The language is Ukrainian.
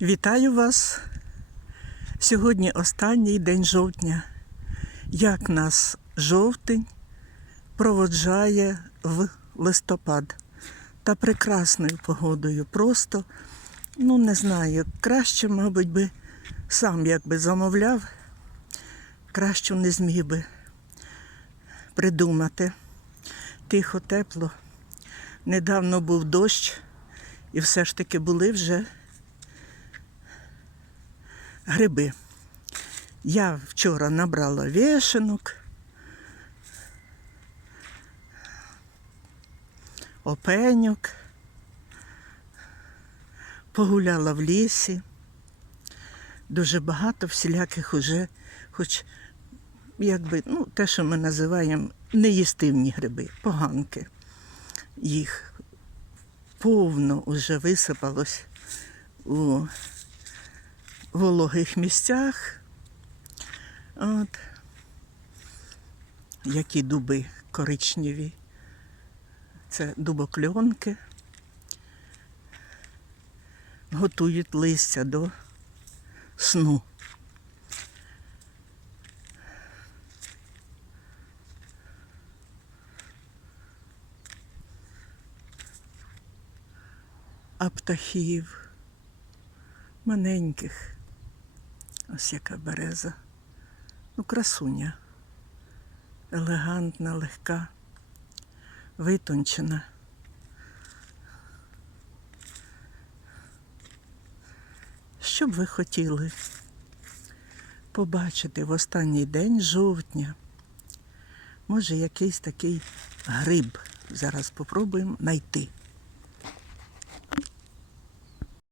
Вітаю вас! Сьогодні останній день жовтня. Як нас жовтень проводжає в листопад та прекрасною погодою. Просто, ну не знаю, краще, мабуть, би сам якби замовляв, краще не зміг би придумати. Тихо, тепло. Недавно був дощ, і все ж таки були вже гриби. Я вчора набрала вішенок, опеньок, погуляла в лісі. Дуже багато всіляких уже, хоч якби, ну, те, що ми називаємо неїстивні гриби, поганки. Їх повно вже висипалось у вологих місцях. От. Які дуби коричневі. Це дубокльонки. Готують листя до сну. А птахів маленьких. Ось яка береза. Ну, красуня. Елегантна, легка, витончена. Що б ви хотіли побачити в останній день жовтня? Може, якийсь такий гриб. Зараз попробуємо знайти.